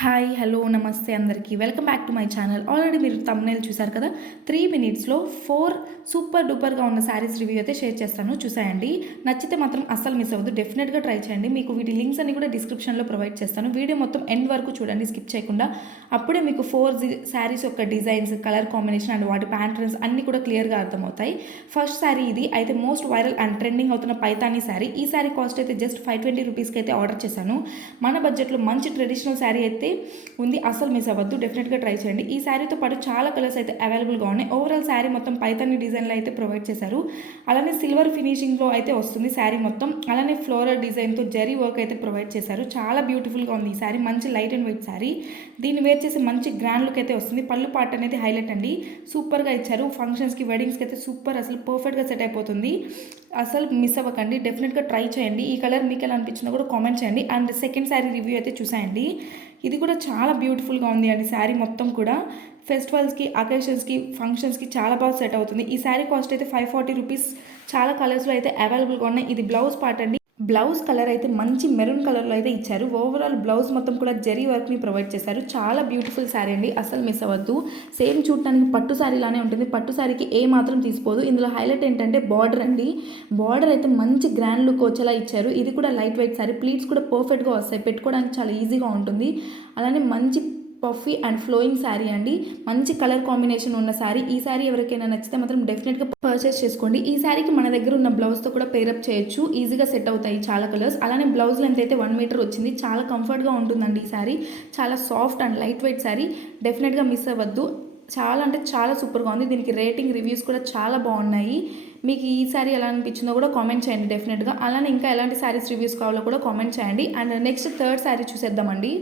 Hi hello నమస్తే అందరికీ welcome back to my channel. Already మీరు తమ్నైల్ చూసారు కదా. 3 మినిట్స్లో 4 సూపర్ డూపర్గా ఉన్న శారీస్ రివ్యూ అయితే షేర్ చేస్తాను, చూసేయండి. నచ్చితే మాత్రం అస్సలు మిస్ అవ్వద్దు, డెఫినెట్గా ట్రై చేయండి. మీకు వీటి లింక్స్ అన్ని కూడా డిస్క్రిప్షన్లో ప్రొవైడ్ చేస్తాను. వీడియో మొత్తం ఎండ్ వరకు చూడండి, స్కిప్ చేయకుండా. అప్పుడే మీకు 4 శారీస్ యొక్క డిజైన్స్, కలర్ కాంబినేషన్ అండ్ వాటి ప్యాటర్న్స్ అన్నీ కూడా క్లియర్గా అర్థమవుతాయి. ఫస్ట్ శారీ ఇది అయితే మోస్ట్ వైరల్ అండ్ ట్రెండింగ్ అవుతున్న పైతానీ శారీ. ఈ శారీ కాస్ట్ అయితే జస్ట్ 520 రూపీస్కి అయితే ఆర్డర్ చేశాను. మన బడ్జెట్లో మంచి ట్రెడిషనల్ శారీ అయితే ఉంది, అసలు మిస్ అవ్వద్దు, డెఫినెట్గా ట్రై చేయండి. ఈ శారీతో పాటు చాలా కలర్స్ అయితే అవైలబుల్గా ఉన్నాయి. ఓవరాల్ శారీ మొత్తం పైతానీ డిజైన్లో అయితే ప్రొవైడ్ చేశారు. అలానే సిల్వర్ ఫినిషింగ్లో అయితే వస్తుంది శారీ మొత్తం. అలానే ఫ్లోరల్ డిజైన్తో జరీ వర్క్ అయితే ప్రొవైడ్ చేశారు. చాలా బ్యూటిఫుల్గా ఉంది ఈ శారీ, మంచి లైట్ అండ్ వెయిట్ శారీ. దీన్ని వేర్ చేసి మంచి గ్రాండ్ లుక్ అయితే వస్తుంది. పళ్ళు పార్ట్ అనేది హైలైట్ అండి, సూపర్గా ఇచ్చారు. ఫంక్షన్స్కి, వెడ్డింగ్స్కి అయితే సూపర్, అసలు పర్ఫెక్ట్గా సెట్ అయిపోతుంది. అసలు మిస్ అవ్వకండి, డెఫినెట్గా ట్రై చేయండి. ఈ కలర్ మీకు ఎలా అనిపించిందో కూడా కామెంట్ చేయండి. అండ్ సెకండ్ శారీ రివ్యూ అయితే చూసేయండి. ఇది కూడా చాలా బ్యూటిఫుల్గా ఉంది అండి శారీ మొత్తం కూడా. ఫెస్టివల్స్కి, అకేషన్స్కి, ఫంక్షన్స్కి చాలా బాగా సెట్ అవుతుంది. ఈ శారీ కాస్ట్ అయితే 540 రూపీస్. చాలా కలర్స్లో అయితే అవైలబుల్గా ఉన్నాయి. ఇది బ్లౌజ్ పార్ట్ అండి. బ్లౌజ్ కలర్ అయితే మంచి మెరూన్ కలర్లో అయితే ఇచ్చారు. ఓవరాల్ బ్లౌజ్ మొత్తం కూడా జరీ వర్క్ని ప్రొవైడ్ చేశారు. చాలా బ్యూటిఫుల్ శారీ అండి, అసలు మిస్ అవ్వద్దు. సేమ్ చూడటానికి పట్టు శారీలానే ఉంటుంది. పట్టు శారీకి ఏ మాత్రం తీసిపోదు. ఇందులో హైలైట్ ఏంటంటే బార్డర్ అండి. బార్డర్ అయితే మంచి గ్రాండ్ లుక్ వచ్చేలా ఇచ్చారు. ఇది కూడా లైట్ వెయిట్ శారీ. ప్లీట్స్ కూడా పర్ఫెక్ట్గా వస్తాయి, పెట్టుకోవడానికి చాలా ఈజీగా ఉంటుంది. అలానే మంచి పఫీ అండ్ ఫ్లోయింగ్ శారీ అండి. మంచి కలర్ కాంబినేషన్ ఉన్న శారీ. ఈ శారీ ఎవరికైనా నచ్చితే మాత్రం డెఫినెట్గా పర్చేస్ చేసుకోండి. ఈ శారీకి మన దగ్గర ఉన్న బ్లౌజ్తో కూడా పేరప్ చేయొచ్చు, ఈజీగా సెట్ అవుతాయి చాలా కలర్స్. అలానే బ్లౌజ్ లెంత్ అయితే 1 మీటర్ వచ్చింది. చాలా కంఫర్ట్గా ఉంటుందండి ఈ శారీ. చాలా soft and light weight sari, డెఫినెట్గా మిస్ అవ్వద్దు. చాలా అంటే చాలా సూపర్గా ఉంది. దీనికి రేటింగ్, రివ్యూస్ కూడా చాలా బాగున్నాయి. మీకు ఈ శారీ ఎలా అనిపించిందో కూడా కామెంట్ చేయండి డెఫినెట్గా. అలానే ఇంకా ఎలాంటి శారీస్ రివ్యూస్ కావాలో కూడా కామెంట్ చేయండి. అండ్ నెక్స్ట్ థర్డ్ శారీ చూసేద్దామండి.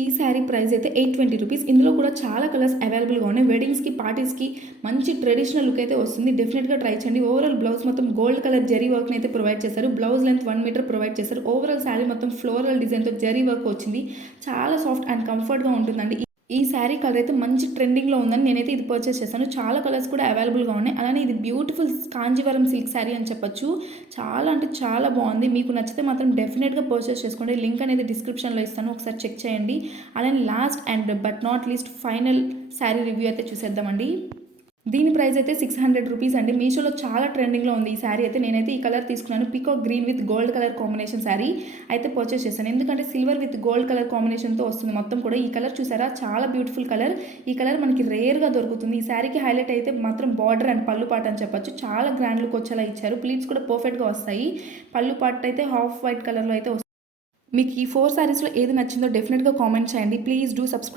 ఈ శారీ ప్రైస్ అయితే 820 రూపీస్. ఇందులో కూడా చాలా కలర్స్ అవైలబుల్గా ఉన్నాయి. వెడ్డింగ్స్కి, పార్టీస్కి మంచి ట్రెడిషనల్ లుక్ అయితే వస్తుంది, డెఫినెట్గా ట్రై చేయండి. ఓవరాల్ బ్లౌజ్ మొత్తం గోల్డ్ కలర్ జరీ వర్క్ని అయితే ప్రొవైడ్ చేశారు. బ్లౌజ్ లెంత్ 1 మీటర్ ప్రొవైడ్ చేశారు. ఓవరాల్ శారీ మొత్తం ఫ్లోరల్ డిజైన్తో జరీ వర్క్ వచ్చింది. చాలా సాఫ్ట్ అండ్ కంఫర్ట్గా ఉంటుందండి. ఈ శారీ కలర్ అయితే మంచి ట్రెండింగ్లో ఉందని నేనైతే ఇది పర్చేస్ చేశాను. చాలా కలర్స్ కూడా అవైలబుల్గా ఉన్నాయి. అలానే ఇది బ్యూటిఫుల్ కాంజీవరం సిల్క్ శారీ అని చెప్పొచ్చు. చాలా అంటే చాలా బాగుంది. మీకు నచ్చితే మాత్రం డెఫినెట్గా పర్చేస్ చేసుకోండి. లింక్ అనేది డిస్క్రిప్షన్లో ఇస్తాను, ఒకసారి చెక్ చేయండి. అలానే last and but not least final sari review అయితే చూసేద్దామండి. దీని ప్రైస్ అయితే 600 రూపీస్ అండి. మీషోలో చాలా ట్రెండింగ్లో ఉంది ఈ శారీ అయితే. నేనైతే ఈ కలర్ తీసుకున్నాను, peacock green with gold colour combination sari అయితే పర్చేస్ చేశాను. ఎందుకంటే సిల్వర్ విత్ గోల్డ్ కలర్ కాంబినేషన్తో వస్తుంది మొత్తం కూడా. ఈ కలర్ చూసారా, చాలా బ్యూటిఫుల్ కలర్. ఈ కలర్ మనకి రేర్గా దొరుకుతుంది. ఈ శారీకి హైలైట్ అయితే మాత్రం బార్డర్ అండ్ పళ్ళు పాట అని చెప్పొచ్చు. చాలా గ్రాండ్ లుక్ వచ్చేలా ఇచ్చారు. ప్లీట్స్ కూడా పర్ఫెక్ట్గా వస్తాయి. పళ్ళు పాట అయితే హాఫ్ వైట్ కలర్లో అయితే వస్తుంది. మీకు ఈ 4 శారీస్లో ఏది నచ్చిందో డెఫినెట్గా కామెంట్ చేయండి. Please do subscribe.